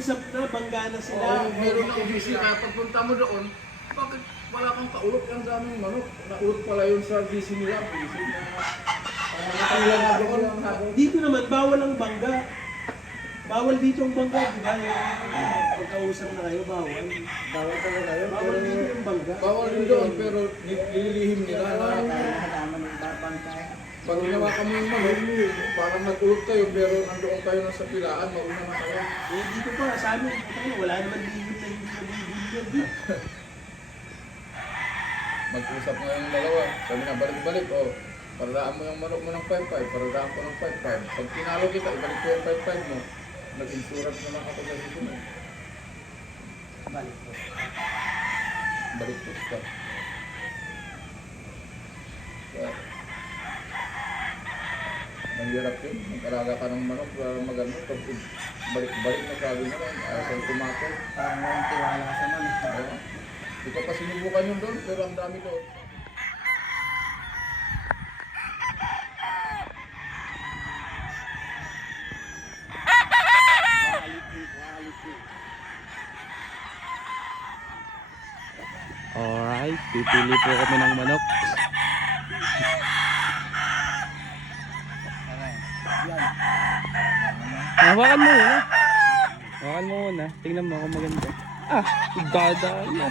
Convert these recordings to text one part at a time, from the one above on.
nag-uusap na, bangga na sila. Oo, meron na office kaya pagpunta mo doon, bakit wala kang kaulot yung daming manok? Naulot pala yun sa DC nila. Isip na nakakila na doon. Dito naman, bawal ang bangga. Bawal dito ang bangga, di ba? Pagkausap na kayo, bawal. Bawal talaga yun. Bawal dito yung bangga. Bawal din doon, pero nililihim nila na Halaman ng babangkay. pag ginawa ka mo yung manok, parang nag-ulot kayo, pero nandoon kayo na sa pilaan, mauna na kayo. Eh, dito pa, sa amin, wala naman dito na hindi nabibigyan. Mag-usap nga yung dalawa. Sabi na, balik-balik, paradaan mo yung manok mo ng 5-5, paradaan ko ng 5-5. Pag tinalo kita, ibalik ko yung 5-5 mo. Nag-insurance naman ako sa susunod. Balik po. Balik po ka. Nangyarap yun. Mag-alaga ka ng manok para maganda. Pag balik-balik na sabi mo lang, ayaw sa'yo tumakot. Parang walang tiwala sa manok. Oo. Di ko pa sinubukan yun doon, pero ang dami doon. Alright, pipili po kami ng manok. Yan. Hawakan mo muna. Hawakan mo muna. Tingnan mo kung maganda. Ah, dadaan na.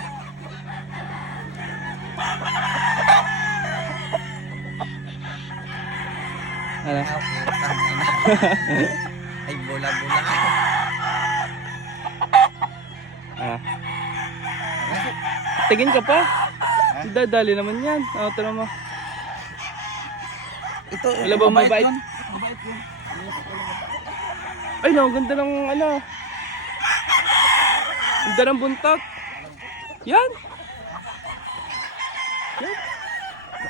Ano? Ay, bola-bola. Ah. Tingin ka pa. Dadali naman yan. Oh, tara mo. Ito, Wala bang mabait? Ay, no, ganda ng ano. Ganda ng buntot. Yan.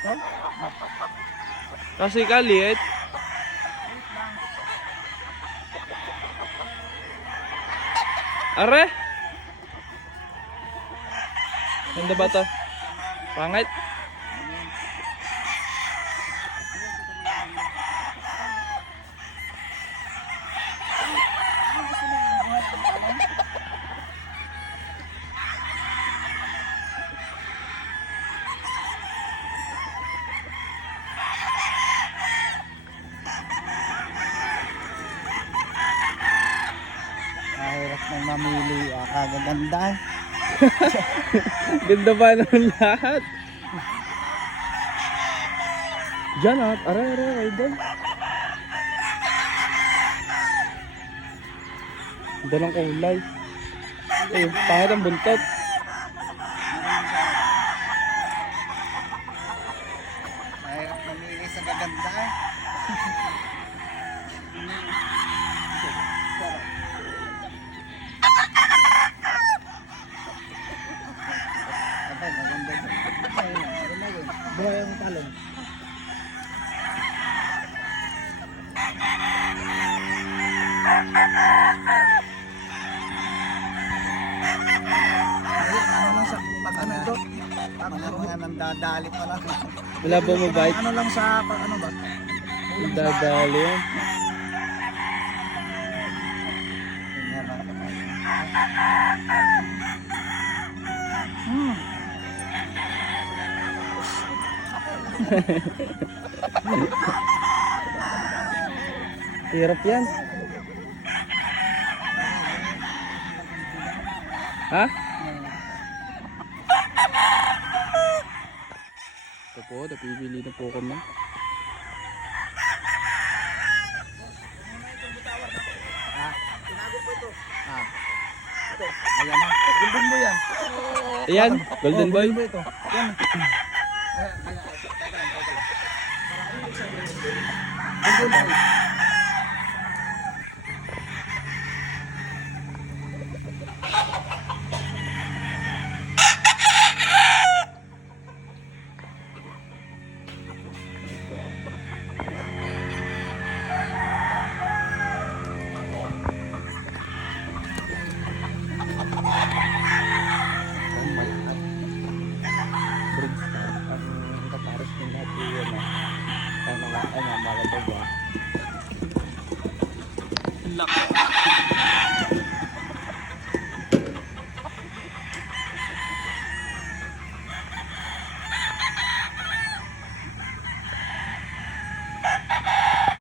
Yan. Kasi kaliit. Are. Ganda ba to? Pangit. Kahirap nang mamili. Kagaganda. Ganda ba ng lahat? Diyan at aray, doon. Ganda ng kulay. Eh, pangit ang buntot. Kahirap mamili sa gaganda. Abay, maganda yun. Ay, maganda yun. Buhay ang talong. Ayun, ano lang sa pag ano ito? Mga nandadali pa lang. Wala ba mabait? Ano lang sa pag ano ba? Dadali yan. Hirap yan. Ha? Ito po, napipili na po kami. Ayan na. Golden boy yan. Ayan, golden boy. Golden boy ito. Yan. Golden boy.